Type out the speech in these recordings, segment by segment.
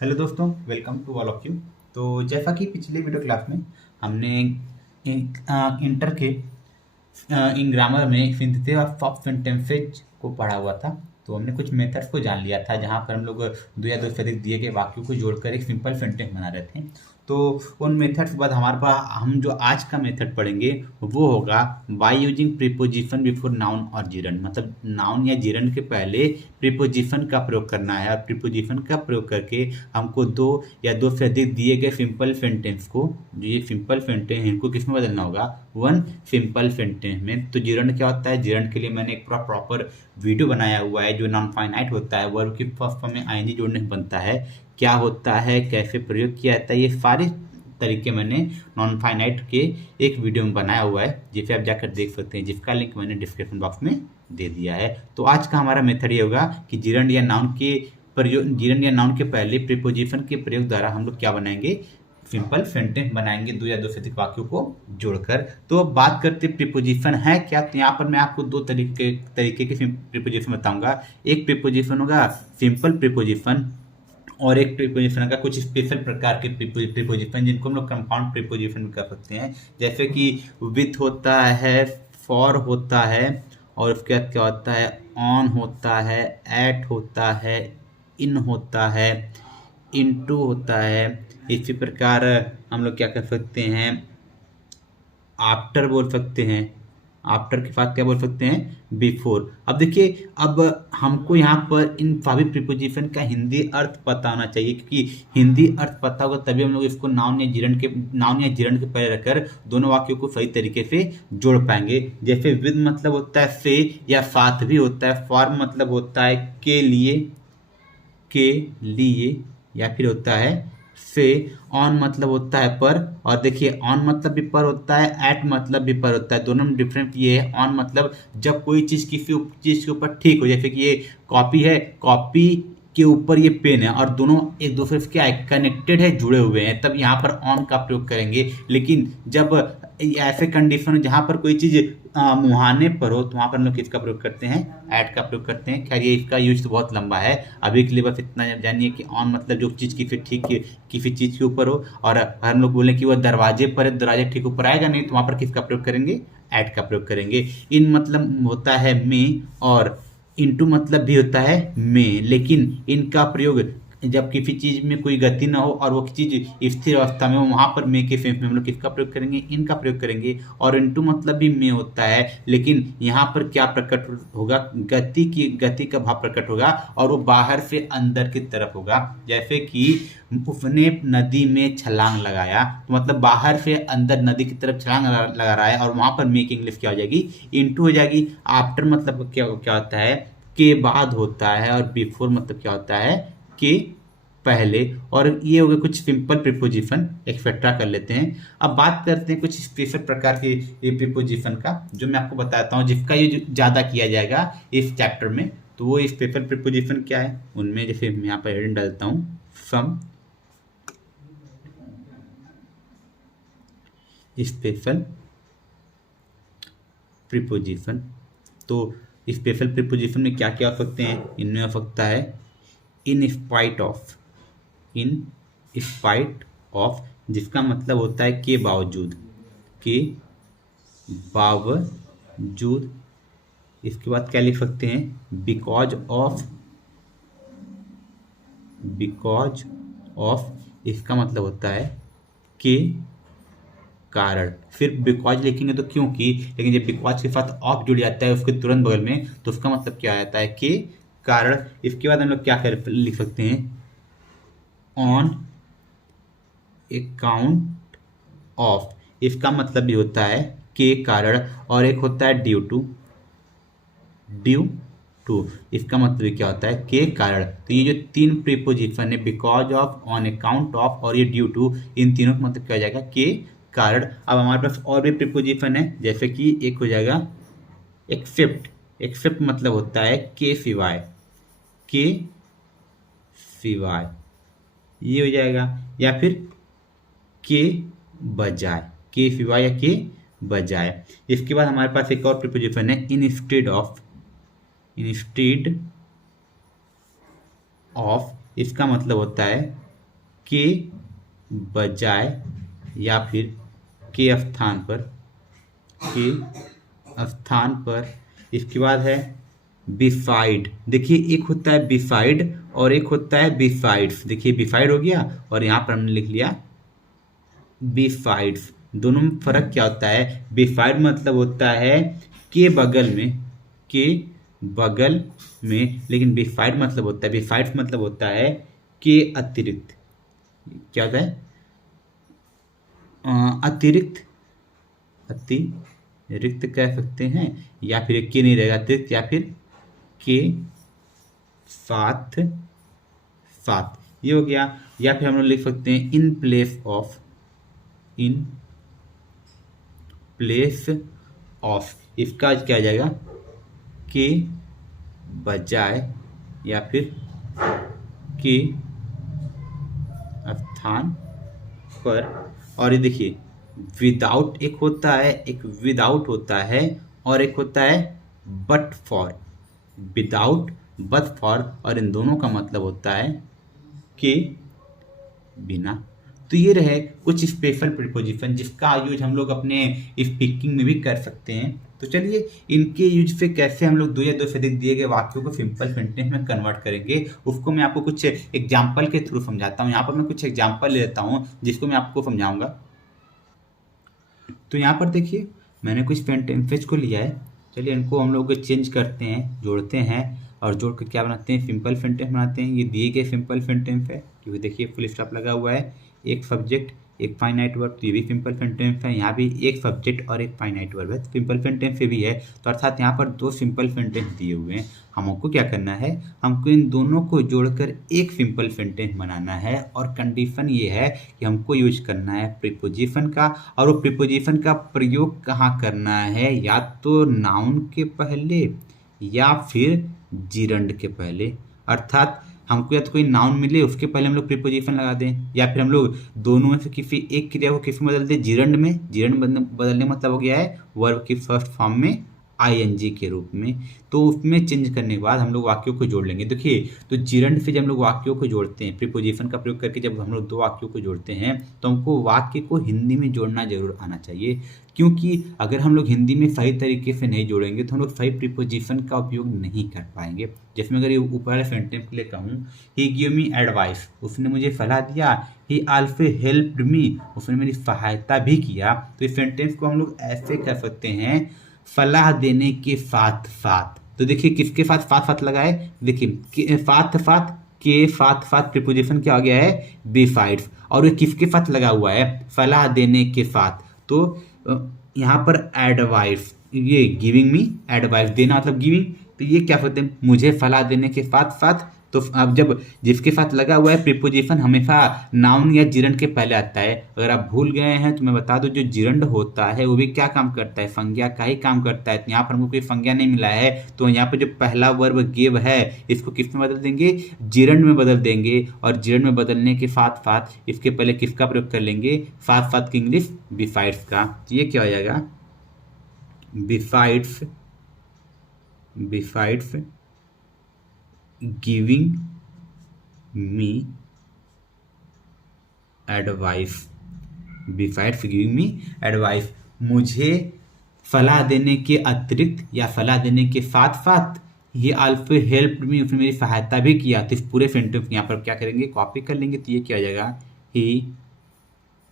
Hello दोस्तों, welcome to all of you. तो जैसा कि पिछले वीडियो क्लास में हमने इंटर के इन ग्रामर में सिंथेसिस ऑफ सेंटेंसेज को पढ़ा हुआ था। तो हमने कुछ मेथड्स को जान लिया था जहाँ पर हम लोग दो या दो से अधिक दिए गए वाक्यों को जोड़कर एक सिंपल सेंटेंस बना रहे थे। तो उन मेथड्स के बाद हमारे पास हम जो आज का मेथड पढ़ेंगे वो होगा by using preposition before noun और जिरंड। मतलब नाउन या जिरंड के पहले प्रीपोजिशन का प्रयोग करना है और प्रीपोजिशन का प्रयोग करके हमको दो या दो से अधिक दिए गए सिंपल सेंटेंस को, जो ये सिंपल सेंटेंस है, इनको किस में बदलना होगा, वन सिंपल सेंटेंस में। तो जिरंड क्या होता है? जिरंड के लिए मैंने एक पूरा प्रॉपर वीडियो बनाया हुआ है। जो नॉन फाइनाइट होता है वर्ब की फर्स्ट फॉर्म में आईएनजी जोड़ने से बनता है, क्या होता है, कैसे प्रयोग किया जाता है, ये सारे तरीके मैंने नॉन फाइनाइट के एक वीडियो में बनाया हुआ है, जिसे आप जाकर देख सकते हैं, जिसका लिंक मैंने डिस्क्रिप्शन बॉक्स में दे दिया है। तो आज का हमारा मेथड ये होगा कि जिरंड या नाउन के प्रयोग, जिरंड या नाउन के पहले प्रीपोजिशन के प्रयोग द्वारा हम लोग क्या बनाएंगे, सिंपल सेंटेंस बनाएंगे दो या दो से अधिक वाक्यों को जोड़कर। तो अब बात करते हैं प्रीपोजिशन है क्या। तो यहाँ पर मैं आपको दो तरीके के प्रीपोजिशन बताऊंगा। एक प्रीपोजिशन होगा सिंपल प्रीपोजिशन और एक प्रीपोजिशन का कुछ स्पेशल प्रकार के प्रीपोजिशन जिनको हम लोग कंपाउंड प्रीपोजिशन कर सकते हैं। जैसे कि विथ होता है, फॉर होता है, और उसके बाद क्या होता है, ऑन होता है, एट होता है, इन होता है, इनटू होता है। इसी प्रकार हम लोग क्या कर सकते हैं, आफ्टर बोल सकते हैं। आफ्टर के बाद क्या बोल सकते हैं, बिफोर। अब देखिए, अब हमको यहाँ पर इन सभी प्रीपोजिशन का हिंदी अर्थ पता होना चाहिए, क्योंकि हिंदी अर्थ पता होगा तभी हम लोग इसको नाउन या जिरंड के पहले रखकर दोनों वाक्यों को सही तरीके से जोड़ पाएंगे। जैसे विद मतलब होता है से या साथ भी होता है, फॉर मतलब होता है के लिए या फिर होता है से, ऑन मतलब होता है पर, और देखिए ऑन मतलब भी पर होता है, एट मतलब भी पर होता है। दोनों में डिफरेंस ये है, ऑन मतलब जब कोई चीज़ किसी चीज़ के ऊपर ठीक हो, जैसे कि ये कॉपी है, कॉपी के ऊपर ये पेन है और दोनों एक दूसरे से क्या है, कनेक्टेड है, जुड़े हुए हैं, तब यहाँ पर ऑन का प्रयोग करेंगे। लेकिन जब ऐसे कंडीशन हो जहाँ पर कोई चीज़ मुहाने पर हो तो वहाँ पर हम लोग किसका प्रयोग करते हैं, ऐड का प्रयोग करते हैं। खैर ये इसका यूज तो बहुत लंबा है, अभी के लिए बस इतना जानिए कि ऑन मतलब जो चीज़ किसी चीज़ के ऊपर हो, और हम लोग बोलें कि वो दरवाजे पर है, दरवाजे ठीक ऊपर आएगा नहीं, तो वहाँ पर किसका प्रयोग करेंगे, ऐड का प्रयोग करेंगे। इन मतलब होता है में, और इनटू मतलब भी होता है में, लेकिन इनका प्रयोग जब किसी चीज में कोई गति ना हो और वो चीज स्थिर अवस्था में हो, वहां पर मे के सेंस में हम लोग किसका प्रयोग करेंगे, इनका प्रयोग करेंगे। और इनटू मतलब भी में होता है, लेकिन यहाँ पर क्या प्रकट होगा, गति का भाव प्रकट होगा और वो बाहर से अंदर की तरफ होगा। जैसे कि उसने नदी में छलांग लगाया, तो मतलब बाहर से अंदर नदी की तरफ छलांग लगा रहा है, और वहां पर मे की इंग्लिश क्या हो जाएगी, इनटू हो जाएगी। आफ्टर मतलब क्या क्या होता है, के बाद होता है, और बिफोर मतलब क्या होता है, के पहले। और ये हो गए कुछ सिंपल प्रीपोजिशन, एक्सेट्रा कर लेते हैं। अब बात करते हैं कुछ स्पेशल प्रकार के ये प्रीपोजिशन का, जो मैं आपको बताता हूँ, जिसका ये ज़्यादा किया जाएगा इस चैप्टर में। तो वो स्पेशल प्रीपोजिशन क्या है उनमें, जैसे मैं यहाँ पर हेडिंग डालता हूँ, सम स्पेशल प्रीपोजिशन। तो स्पेशल प्रीपोजिशन में क्या क्या हो सकते हैं, इनमें हो सकता है in spite of, in spite of जिसका मतलब होता है के बावजूद, के बावजूद। इसके बाद क्या लिख सकते हैं, बिकॉज ऑफ, बिकॉज ऑफ इसका मतलब होता है के कारण। सिर्फ बिकॉज लिखेंगे तो क्योंकि, लेकिन जब बिकॉज के साथ ऑफ जुड़ जाता है उसके तुरंत बगल में, तो उसका मतलब क्या आता है, के कारण। इसके बाद हम लोग क्या लिख सकते हैं, ऑन अकाउंट ऑफ, इसका मतलब भी होता है के कारण, और एक होता है ड्यू टू, ड्यू टू इसका मतलब क्या होता है, के कारण। तो ये जो तीन प्रीपोजिशन है, because of, on account of और ये ड्यू टू, इन तीनों का मतलब क्या हो जाएगा, के कारण। अब हमारे पास और भी प्रीपोजिशन है, जैसे कि एक हो जाएगा एक्सेप्ट। एक्सेप्ट मतलब होता है के सिवाय, के सिवाय ये हो जाएगा, या फिर के बजाय, के सिवाय या के बजाय। इसके बाद हमारे पास एक और प्रीपोजिशन है इंस्टेड ऑफ, इंस्टेड ऑफ इसका मतलब होता है के बजाय या फिर के स्थान पर, के स्थान पर। इसके बाद है बिसाइड। देखिए एक होता है बिसाइड और एक होता है बिसाइड्स। देखिए बिसाइड हो गया और यहाँ पर हमने लिख लिया बिसाइड्स। दोनों में फर्क क्या होता है? बिसाइड मतलब होता है के बगल में, के बगल में, लेकिन बिसाइड मतलब होता है, बिसाइड्स मतलब होता है के अतिरिक्त। क्या होता है? अतिरिक्त, अतिरिक्त कह सकते हैं, या फिर के नहीं रहेगा अतिरिक्त, या फिर के साथ, साथ ये हो गया। या फिर हम लोग लिख सकते हैं in place of, in place of. इसका क्या आ जाएगा? के बजाय या फिर के स्थान पर। और ये देखिए विदाउट एक होता है, एक विदाउट होता है और एक होता है but for. Without, but for, और इन दोनों का मतलब होता है के बिना। तो ये रहे कुछ स्पेशल प्रीपोजिशन जिसका यूज हम लोग अपने स्पीकिंग में भी कर सकते हैं। तो चलिए इनके यूज से कैसे हम लोग दो या दो से अधिक दिए गए वाक्यों को सिंपल सेंटेंस में कन्वर्ट करेंगे, उसको मैं आपको कुछ एग्जाम्पल के थ्रू समझाता हूँ। यहाँ पर मैं कुछ एग्जाम्पल ले लेता हूँ जिसको मैं आपको समझाऊंगा। तो यहाँ पर देखिए मैंने कुछ सेंटेंसेज को लिया है। चलिए इनको हम लोग चेंज करते हैं, जोड़ते हैं, और जोड़ कर क्या बनाते हैं? सिंपल सेंटेंस बनाते हैं। ये दिए गए सिंपल सेंटेंस है, क्योंकि देखिए फुल स्टॉप लगा हुआ है, एक सब्जेक्ट एक फाइनाइट वर्ब, तो ये भी सिंपल सेंटेंस है। यहाँ भी एक सब्जेक्ट और एक फाइनाइट वर्ब है, सिंपल सेंटेंस से भी है। तो अर्थात यहाँ पर दो सिंपल सेंटेंस दिए हुए हैं। हमको क्या करना है? हमको इन दोनों को जोड़कर एक सिंपल सेंटेंस बनाना है, और कंडीशन ये है कि हमको यूज करना है प्रीपोजिशन का। और वो प्रीपोजिशन का प्रयोग कहाँ करना है? या तो नाउन के पहले या फिर जिरंड के पहले। अर्थात हमको या तो कोई नाउन मिले उसके पहले हम लोग प्रीपोजिशन लगा दें, या फिर हम लोग दोनों में से किसी एक क्रिया को किस में बदल दें? जिरंड में। जिरंड बदलने मतलब हो गया है वर्ब की फर्स्ट फॉर्म में आईएनजी के रूप में। तो उसमें चेंज करने के बाद हम लोग वाक्यों को जोड़ लेंगे। देखिए तो जिरंड से जब हम लोग वाक्यों को जोड़ते हैं, प्रीपोजिशन का प्रयोग करके जब हम लोग दो वाक्यों को जोड़ते हैं, तो हमको वाक्य को हिंदी में जोड़ना जरूर आना चाहिए। क्योंकि अगर हम लोग हिंदी में सही तरीके से नहीं जोड़ेंगे तो हम लोग सही प्रीपोजिशन का उपयोग नहीं कर पाएंगे। जैसे मैं अगर ये ऊपर वाले सेंटेंस के लिए कहूँ, ही गिव मी एडवाइस, उसने मुझे सलाह दिया। ही आल्सो हेल्प्ड मी, उसने मेरी सहायता भी किया। तो इस सेंटेंस को हम लोग ऐसे कर सकते हैं, सलाह देने के साथ साथ। तो देखिए किसके साथ साथ साथ लगा है? देखिए साथ साथ, के साथ साथ प्रीपोजिशन क्या आ गया है? बिसाइड्स। और ये किसके साथ लगा हुआ है? सलाह देने के साथ। तो यहाँ पर एडवाइस, ये गिविंग मी एडवाइस, देना मतलब गिविंग। तो ये क्या होते हैं? मुझे सलाह देने के साथ साथ। तो अब जब जिसके साथ लगा हुआ है प्रीपोजिशन हमेशा नाउन या जिरंड के पहले आता है। अगर आप भूल गए हैं तो मैं बता दूं, जो जिरंड होता है वो भी क्या काम करता है? संज्ञा का ही काम करता है। तो यहाँ पर हमको कोई संज्ञा नहीं मिला है, तो यहाँ पर जो पहला वर्ब गिव है इसको किस में बदल देंगे? जिरंड में बदल देंगे। और जिरंड में बदलने के साथ साथ इसके पहले किसका प्रयोग कर लेंगे? साथ साथ की इंग्लिश बिसाइड्स का। ये क्या हो जाएगा? Besides, besides giving me advice, besides giving me advice, मुझे सलाह देने के अतिरिक्त या सलाह देने के साथ साथ, ये आल्सो हेल्प्ड मी, उसने मेरी सहायता भी किया। तो इस पूरे सेंटेंस यहाँ पर क्या करेंगे? कॉपी कर लेंगे। तो ये क्या हो जाएगा? ही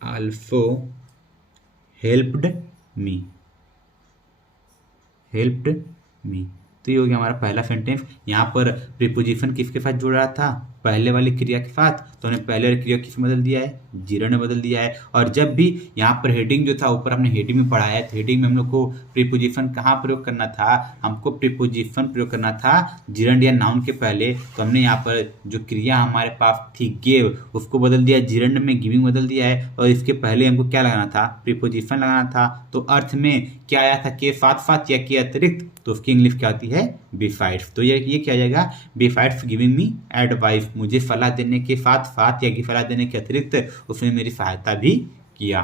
also helped me, helped me. तो ये हो गया हमारा पहला सेंटेंस। यहाँ पर प्रीपोजिशन किसके साथ जुड़ रहा था? पहले वाली क्रिया के साथ। तो हमने पहले वाली क्रिया किस में बदल दिया है? जिरंड में बदल दिया है। और जब भी यहाँ पर हेडिंग जो था, ऊपर हमने हेडिंग में पढ़ा है, तो हेडिंग में हम लोग को प्रीपोजिशन कहाँ प्रयोग करना था? हमको प्रीपोजिशन प्रयोग करना था जिरंड या नाउन के पहले। तो हमने यहाँ पर जो क्रिया हमारे पास थी गेव, उसको बदल दिया जिरंड में, गिविंग बदल दिया है। और इसके पहले हमको क्या लगाना था? प्रीपोजिशन लगाना था। तो अर्थ में क्या आया था? के साथ साथ या के अतिरिक्त। तो उसकी इंग्लिश क्या होती है? बिसाइड्स। तो ये क्या आ जाएगा? बिसाइड्स गिविंग मी एडवाइस, मुझे सलाह देने के साथ साथ या कि सलाह देने के अतिरिक्त उसने मेरी सहायता भी किया।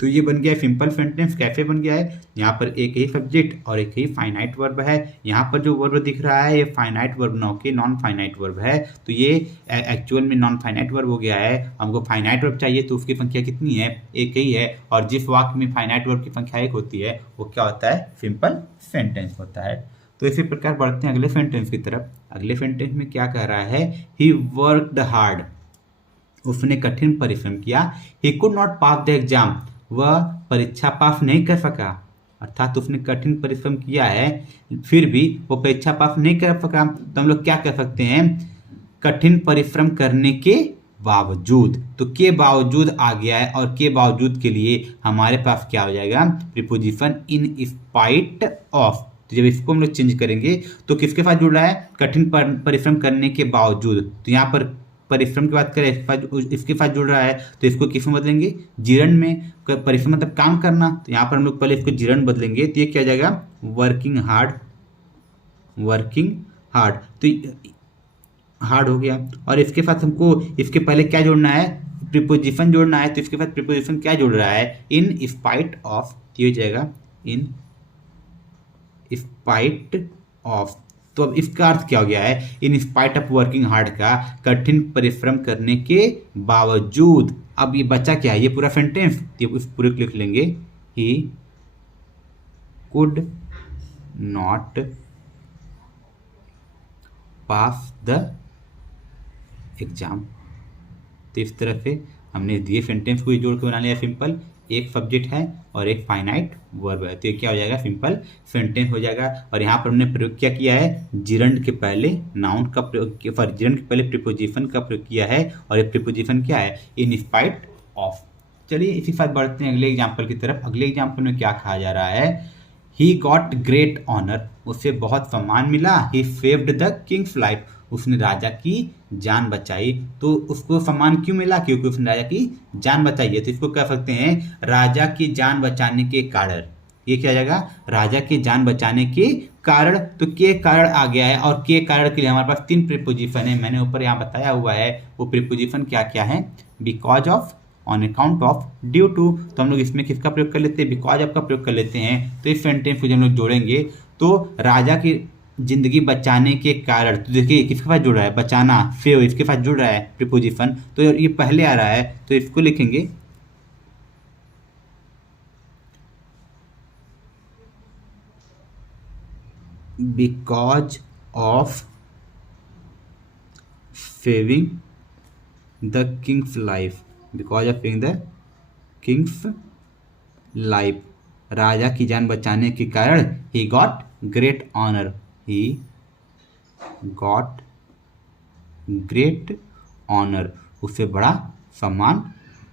तो ये बन गया है सिंपल सेंटेंस। कैसे बन गया है, यहाँ पर एक ही सब्जेक्ट और एक ही फाइनाइट वर्ब है। यहाँ पर जो वर्ब दिख रहा है ये फाइनाइट वर्ब ना होके नॉन फाइनाइट वर्ब है, तो ये एक्चुअल में नॉन फाइनाइट वर्ब हो गया है। हमको फाइनाइट वर्ब चाहिए तो उसकी संख्या कितनी है, एक ही है। और जिस वाक्य में फाइनाइट वर्ब की संख्या एक होती है वो क्या होता है, सिंपल सेंटेंस होता है। तो इसी प्रकार बढ़ते हैं अगले सेंटेंस की तरफ। अगले सेंटेंस में क्या कह रहा है, ही वर्कड हार्ड, उसने कठिन परिश्रम किया। He could not pass the exam, वह परीक्षा पास नहीं कर सका। अर्थात उसने कठिन परिश्रम किया है फिर भी वो परीक्षा पास नहीं कर सका। तो हम लोग क्या कह सकते हैं, कठिन परिश्रम करने के बावजूद। तो के बावजूद आ गया है और के बावजूद के लिए हमारे पास क्या हो जाएगा, प्रीपोजिशन इन स्पाइट ऑफ। तो जब इसको हम लोग चेंज करेंगे तो किसके साथ जुड़ रहा है, कठिन परिश्रम करने के बावजूद। तो यहाँ पर परिश्रम की बात करें इसके साथ जुड़ रहा है तो इसको किस में बदलेंगे, जिरन में। परिश्रम मतलब काम करना, तो यहाँ पर हम लोग पहले इसको जिरन बदलेंगे तो ये क्या जाएगा, वर्किंग हार्ड। वर्किंग हार्ड तो हार्ड हो गया। और इसके साथ हमको इसके पहले क्या जोड़ना है, प्रीपोजिशन जोड़ना है। तो इसके साथ प्रीपोजिशन क्या जुड़ रहा है, इन स्पाइट ऑफ। तो ये जाएगा इन स्पाइट ऑफ। तो अब इसका अर्थ क्या हो गया है, in spite of working hard का कठिन परिश्रम करने के बावजूद। अब ये बचा क्या है, ये पूरा सेंटेंस, तो इस पूरे लिख लेंगे, he could not pass the exam. तो इस तरह से हमने दिए सेंटेंस को जोड़ के बना लिया सिंपल। एक सब्जेक्ट है और एक फाइनाइट वर्ब है, तो ये क्या हो जाएगा, सिंपल सेंटेंस हो जाएगा। और यहाँ पर हमने प्रयोग क्या किया है, जिरंड के पहले नाउन का प्रयोग, सॉरी जिरंड के पहले प्रीपोजिशन का प्रयोग किया है। और ये प्रीपोजिशन क्या है, इन स्पाइट ऑफ। चलिए इसी साथ बढ़ते हैं अगले एग्जाम्पल की तरफ। अगले एग्जाम्पल में क्या कहा जा रहा है, ही गॉट ग्रेट ऑनर, उसे बहुत सम्मान मिला। ही सेव्ड द किंग्स लाइफ, उसने राजा की जान बचाई। तो उसको सम्मान क्यों मिला, क्योंकि उसने राजा की जान बचाई है। तो इसको कह सकते हैं राजा की जान बचाने के कारण। ये क्या जाएगा, राजा की जान बचाने के कारण। तो के कारण आ गया है और के कारण के लिए हमारे पास 3 प्रीपोजिशन है, मैंने ऊपर यहाँ बताया हुआ है। वो प्रीपोजिशन क्या क्या है, because of, on account of, due to. तो हम लोग इसमें किसका प्रयोग कर लेते हैं, बिकॉज ऑफ का प्रयोग कर लेते हैं। तो इस सेंटेंस को जब हम लोग जोड़ेंगे तो राजा की जिंदगी बचाने के कारण। तो देखिए किसके पास जुड़ रहा है, बचाना, सेव, इसके पास जुड़ रहा है प्रीपोजिशन। तो ये पहले आ रहा है तो इसको लिखेंगे because of saving the king's life. Because of saving the king's life, राजा की जान बचाने के कारण he got great honour. He got great honour, उसे बड़ा सम्मान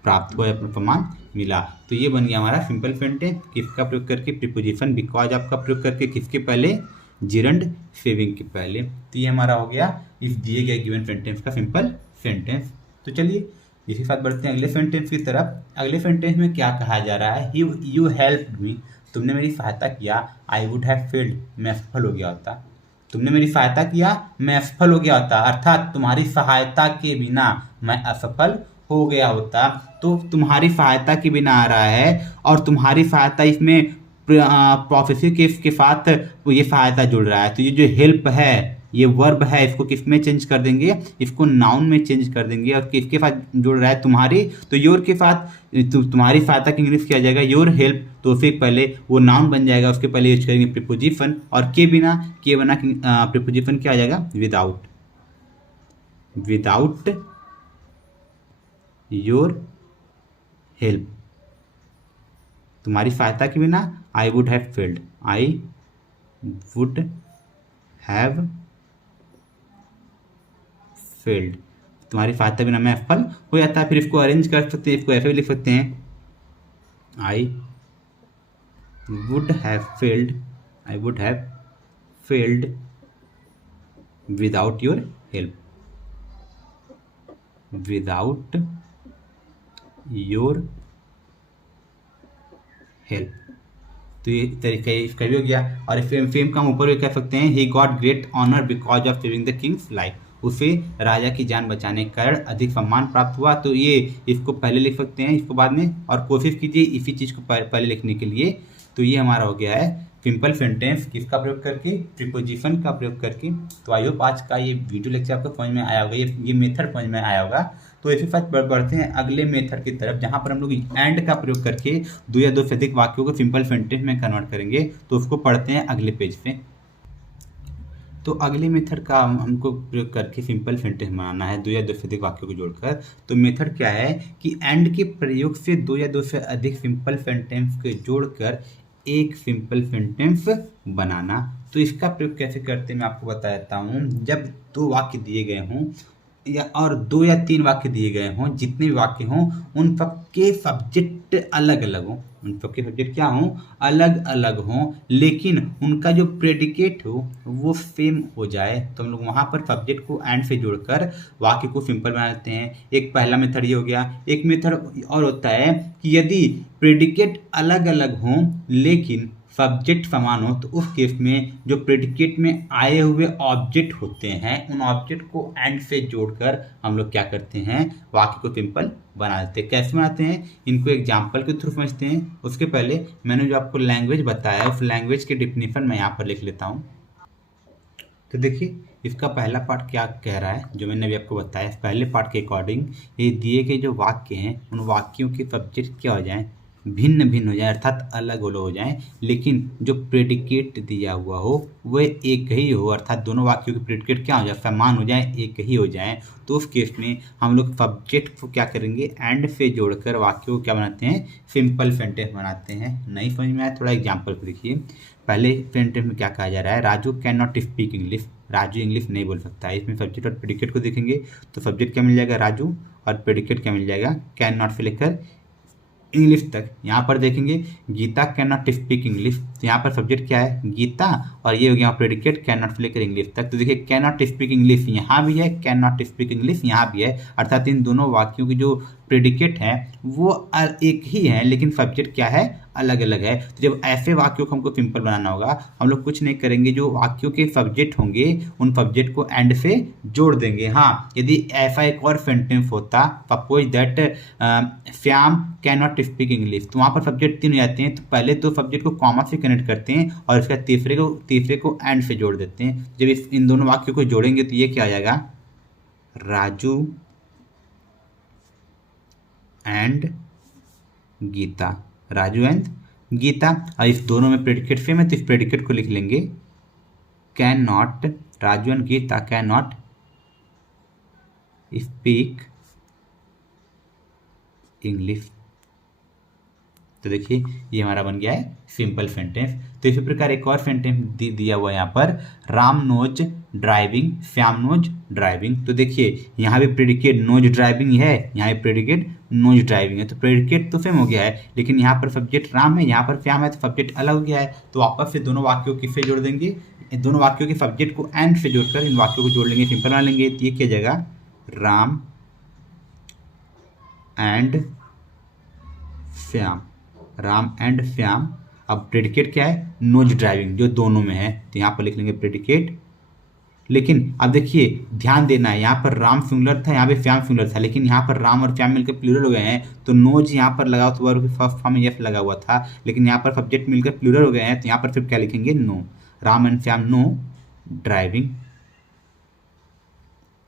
प्राप्त हुआ, सम्मान मिला। तो ये बन गया हमारा सिंपल सेंटेंस। किसका प्रयोग करके, प्रीपोजिशन बिकॉज ऑफ का प्रयोग करके, किसके पहले, जिरंड सेविंग के पहले। तो ये हमारा हो गया इस दिए गए गिवन सेंटेंस का सिंपल सेंटेंस। तो चलिए इसी साथ बढ़ते हैं अगले सेंटेंस की तरफ। अगले सेंटेंस में क्या कहा जा रहा है, यू हेल्प्ड मी, तुमने मेरी सहायता किया। आई वुड हैव फेल्ड, मैं असफल हो गया होता। तुमने मेरी सहायता किया, मैं असफल हो गया होता। अर्थात तुम्हारी सहायता के बिना मैं असफल हो गया होता। तो तुम्हारी सहायता के बिना आ रहा है और तुम्हारी सहायता इसमें प्रोफेसिव केस के साथ ये सहायता जुड़ रहा है। तो ये जो हेल्प है ये वर्ब है, इसको किस में चेंज कर देंगे, इसको नाउन में चेंज कर देंगे। और किसके साथ जुड़ रहा है, तुम्हारी। तो योर के साथ तुम्हारी सहायता की इंग्लिश किया जाएगा योर हेल्प। तो फिर पहले वो नाउन बन जाएगा, उसके पहले यूज करेंगे प्रीपोजिशन। और के बिना, के बना प्रीपोजिशन क्या आ जाएगा, विदाउट। विदाउट योर हेल्प, तुम्हारी सहायता के बिना I would have failed. I would have failed, तुम्हारी सहायता बिना मैं असफल हो जाता है। फिर इसको अरेंज कर सकते हैं, इसको ऐसे भी लिख सकते हैं, I would have failed, I would have failed without your help. Without your help. तो ये तरीका इसका भी हो गया। और फेम का हम ऊपर भी कह सकते हैं, he got great honour because of saving the king's life, उसे राजा की जान बचाने के कारण अधिक सम्मान प्राप्त हुआ। तो ये इसको पहले लिख सकते हैं, इसको बाद में, और कोशिश कीजिए इसी चीज़ को पहले लिखने के लिए। तो ये हमारा हो गया है सिंपल सेंटेंस किसका प्रयोग करके, प्रीपोजिशन का प्रयोग करके। तो आई होप आज का ये वीडियो लेक्चर आपको समझ में आया होगा, ये मेथड समझ में आया होगा। तो इसी साथ बढ़ते हैं अगले मेथड की तरफ, जहाँ पर हम लोग एंड का प्रयोग करके दो या दो से अधिक वाक्यों को सिंपल सेंटेंस में कन्वर्ट करेंगे। तो उसको पढ़ते हैं अगले पेज पे। तो अगले मेथड का हमको प्रयोग करके सिंपल सेंटेंस बनाना है, दो या दो से अधिक वाक्यों को जोड़कर। तो मेथड क्या है कि एंड के प्रयोग से दो या दो से अधिक सिंपल सेंटेंस को जोड़कर एक सिंपल सेंटेंस बनाना। तो इसका प्रयोग कैसे करते हैं मैं आपको बता देता हूँ। जब दो वाक्य दिए गए हों या और दो या तीन वाक्य दिए गए हों, जितने भी वाक्य हों उन सबके सब्जेक्ट अलग अलग हों, उन सबके सब्जेक्ट क्या हों, अलग अलग हों, लेकिन उनका जो प्रेडिकेट हो वो सेम हो जाए। तो हम लोग वहाँ पर सब्जेक्ट को एंड से जोड़कर वाक्य को सिंपल बना लेते हैं। एक पहला मेथड ये हो गया। एक मेथड और होता है कि यदि प्रेडिकेट अलग अलग हों लेकिन सब्जेक्ट समान हो, तो उस केस में जो प्रेडिकेट में आए हुए ऑब्जेक्ट होते हैं उन ऑब्जेक्ट को एंड से जोड़कर हम लोग क्या करते हैं, वाक्य को सिंपल बना देते हैं। कैसे बनाते हैं, इनको एग्जाम्पल के थ्रू समझते हैं। उसके पहले मैंने जो आपको लैंग्वेज बताया उस लैंग्वेज के डिफिनीशन मैं यहाँ पर लिख लेता हूँ। तो देखिए इसका पहला पार्ट क्या कह रहा है, जो मैंने अभी आपको बताया। पहले पार्ट के अकॉर्डिंग ये दिए गए जो वाक्य हैं उन वाक्यों के सब्जेक्ट क्या हो जाएं, भिन्न भिन्न हो जाए, अर्थात अलग अलग हो जाएं, लेकिन जो प्रेडिकेट दिया हुआ हो वह एक ही हो, अर्थात दोनों वाक्यों के प्रेडिकेट क्या हो जाए, समान हो जाए, एक ही हो जाए। तो उस केस में हम लोग सब्जेक्ट को क्या करेंगे, एंड से जोड़कर वाक्यों को क्या बनाते हैं, सिंपल सेंटेंस बनाते हैं। नहीं समझ में आया, थोड़ा एग्जाम्पल को देखिए। पहले सेंटेंस में क्या कहा जा रहा है, Raju can not speak English, Raju English नहीं बोल सकता है। इसमें सब्जेक्ट और प्रेडिकेट को देखेंगे तो सब्जेक्ट क्या मिल जाएगा, राजू, और प्रेडिकेट क्या मिल जाएगा, कैन नॉट से लेकर इंग्लिश तक। यहाँ पर देखेंगे Geeta can not speak English, तो यहाँ पर सब्जेक्ट क्या है, गीता, और ये हो गया प्रेडिकेट कैन नॉट से लेकर इंग्लिश तक। तो देखिए कैन नॉट स्पीक इंग्लिश यहाँ भी है, कैन नॉट स्पीक इंग्लिश यहाँ भी है, अर्थात इन दोनों वाक्यों की जो प्रेडिकेट है वो एक ही है लेकिन सब्जेक्ट क्या है, अलग अलग है। तो जब ऐसे वाक्यों को हमको सिंपल बनाना होगा, हम लोग कुछ नहीं करेंगे, जो वाक्यों के सब्जेक्ट होंगे उन सब्जेक्ट को एंड से जोड़ देंगे। हाँ, यदि ऐसा एक और सेंटेंस होता, suppose that Shyam can not speak English, तो वहाँ पर सब्जेक्ट तीन हो जाते हैं। तो पहले तो सब्जेक्ट को कॉमा से कनेक्ट करते हैं और इसका तीसरे को एंड से जोड़ देते हैं। जब इन दोनों वाक्यों को जोड़ेंगे तो ये क्या आ जाएगा, राजू एंड गीता, राजू एंड गीता। और इस दोनों में प्रेडिकेट सेम है तो इस प्रेडिकेट को लिख लेंगे can not, Raju and Geeta can not speak English. तो देखिए ये हमारा बन गया है सिंपल सेंटेंस। तो इसी प्रकार एक और सेंटेंस दिया हुआ है यहाँ पर, Ram knows driving, Shyam knows driving. तो देखिए यहाँ भी प्रेडिकेट नोज ड्राइविंग है, यहाँ भी प्रेडिकेट नोज ड्राइविंग है, तो प्रेडिकेट तो सेम हो गया है, लेकिन यहाँ पर सब्जेक्ट राम है, यहाँ पर श्याम है, तो सब्जेक्ट अलग हो गया है। तो वापस से दोनों वाक्यों किससे जोड़ देंगे, दोनों वाक्यों के सब्जेक्ट को एंड से जोड़कर इन वाक्यों को जोड़ लेंगे, सिंपल बना लेंगे। तो ये क्या जाएगा, राम एंड श्याम, राम एंड श्याम। अब प्रेडिकेट क्या है, नोज ड्राइविंग, जो दोनों में है, तो यहाँ पर लिख लेंगे प्रेडिकेट। लेकिन अब देखिए ध्यान देना है, यहाँ पर राम सिंगुलर था, यहाँ पे श्याम सिंगुलर था, लेकिन यहाँ पर राम और श्याम मिलकर प्लूरल हो गए हैं। तो नोज यहाँ पर लगा तो वर्ब के फर्स्ट फॉर्म में एफ लगा हुआ था, लेकिन यहाँ पर सब्जेक्ट मिलकर प्लूरल हो गए हैं, तो यहाँ पर फिर क्या लिखेंगे, no, Ram and Shyam know driving.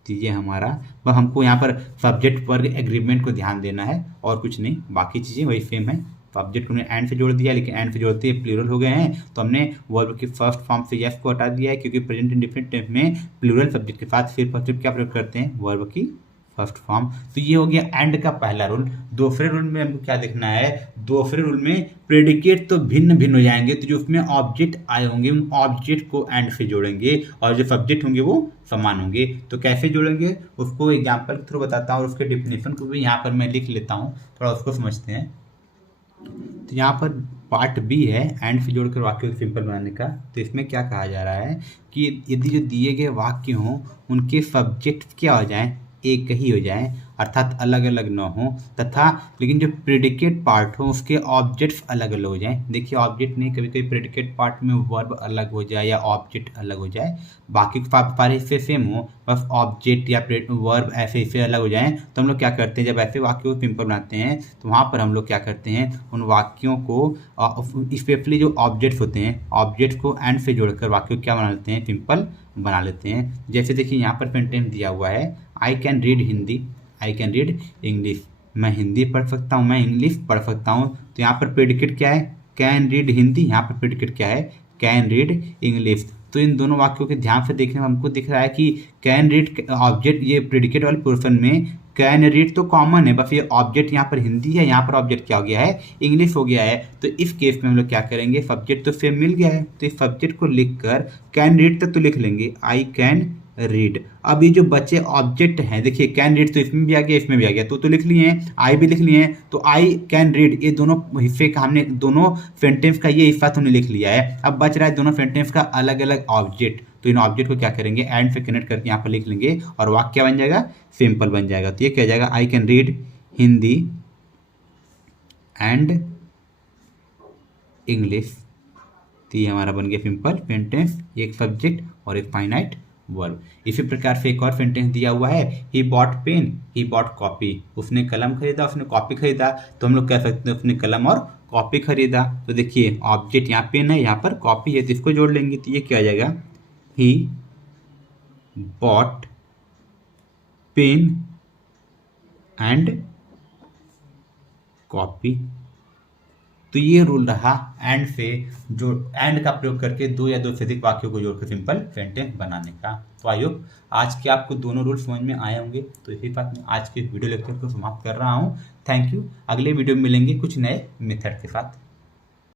तो ये हमारा, बस हमको यहाँ पर सब्जेक्ट वर्ग एग्रीमेंट को ध्यान देना है और कुछ नहीं, बाकी चीज़ें वही सेम है। सब्जेक्ट को हमने एंड से जोड़ दिया, लेकिन एंड से जोड़ते ही प्लूरल हो गए हैं, तो हमने वर्ब के फर्स्ट फॉर्म से एफ को हटा दिया है, क्योंकि प्रेजेंट इंडेफिनिट टेंस में प्लूरल सब्जेक्ट के साथ फिर क्या प्रयोग करते हैं, वर्ब की फर्स्ट फॉर्म। तो ये हो गया एंड का पहला रूल। दूसरे रूल में हमको क्या देखना है, दूसरे रूल में प्रेडिकेट तो भिन्न भिन्न हो जाएंगे, तो जो उसमें ऑब्जेक्ट आए होंगे उन ऑब्जेक्ट को एंड से जोड़ेंगे और जो सब्जेक्ट होंगे वो समान होंगे। तो कैसे जोड़ेंगे उसको एग्जाम्पल के थ्रू बताता हूँ, और उसके डिफिनेशन को भी यहाँ पर मैं लिख लेता हूँ, थोड़ा उसको समझते हैं। तो यहाँ पर पार्ट बी है एंड से जोड़कर वाक्य को सिंपल बनाने का। तो इसमें क्या कहा जा रहा है कि यदि जो दिए गए वाक्य हों उनके सब्जेक्ट क्या हो जाएं, एक ही हो जाएं, अर्थात अलग अलग न हो, तथा लेकिन जो प्रेडिकेट पार्ट हो उसके ऑब्जेक्ट्स अलग अलग हो जाएं। देखिए ऑब्जेक्ट नहीं, कभी कभी प्रेडिकेट पार्ट में वर्ब अलग हो जाए या ऑब्जेक्ट अलग हो जाए, बाकी सारे हिस्से सेम हो, बस ऑब्जेक्ट या वर्ब ऐसे हिस्से अलग हो जाएं, तो हम लोग क्या करते हैं, जब ऐसे वाक्यों को सिंपल बनाते हैं तो वहाँ पर हम लोग क्या करते हैं, उन वाक्यों को स्पेशली जो ऑब्जेक्ट्स होते हैं, ऑब्जेक्ट को एंड से जोड़कर वाक्यों क्या बना लेते हैं, सिंपल बना लेते हैं। जैसे देखिए यहाँ पर सेंटेंस दिया हुआ है, I can read Hindi, I can read English, मैं हिंदी पढ़ सकता हूँ, मैं इंग्लिश पढ़ सकता हूँ। तो यहाँ पर प्रेडिकेट क्या है, कैन रीड हिंदी, यहाँ पर प्रेडिकेट क्या है, कैन रीड इंग्लिश। तो इन दोनों वाक्यों के ध्यान से देखने में हमको दिख रहा है कि कैन रीड ऑब्जेक्ट, ये प्रेडिकेट वाले पोर्शन में कैन रीड तो कॉमन है, बस ये ऑब्जेक्ट यहाँ पर हिंदी है, यहाँ पर ऑब्जेक्ट क्या हो गया है, इंग्लिश हो गया है। तो इस केस में हम लोग क्या करेंगे, सब्जेक्ट तो सेम मिल गया है, तो इस सब्जेक्ट को लिखकर कैन रीड तक तो लिख लेंगे, आई कैन रीड। अब ये जो बचे ऑब्जेक्ट हैं, देखिए कैन रीड तो इसमें भी आ गया, इसमें भी आ गया, तो लिख लिए हैं, आई भी लिख लिए हैं, तो आई कैन रीड ये दोनों हिस्से का हमने, दोनों सेंटेंस का ये हिस्सा तो हमने लिख लिया है। अब बच रहा है दोनों सेंटेंस का अलग अलग ऑब्जेक्ट, तो इन ऑब्जेक्ट को क्या करेंगे, एंड से कनेक्ट करके यहाँ पर लिख लेंगे और वाक्य क्या बन जाएगा, सिंपल बन जाएगा। तो ये क्या जाएगा, I can read Hindi and English. तो ये हमारा बन गया सिंपल सेंटेंस, एक सब्जेक्ट और एक फाइनाइट वर्ब। इसी प्रकार से एक और सेंटेंस दिया हुआ है, he bought pen, he bought copy, उसने कलम खरीदा, उसने कॉपी खरीदा। तो हम लोग कह सकते हैं उसने कलम और कॉपी खरीदा। तो देखिए ऑब्जेक्ट यहाँ पेन है, यहाँ पर कॉपी है, तो इसको जोड़ लेंगे, तो ये क्या आ जाएगा, he bought pen and copy. तो ये रूल रहा एंड से, जो एंड का प्रयोग करके दो या दो से अधिक वाक्यों को जोड़कर सिंपल सेंटेंस बनाने का। तो आई होप आज के आपको दोनों रूल समझ में आए होंगे। तो इसी बात में आज के वीडियो लेक्चर को समाप्त कर रहा हूँ। Thank you. अगले वीडियो में मिलेंगे कुछ नए मेथड के साथ।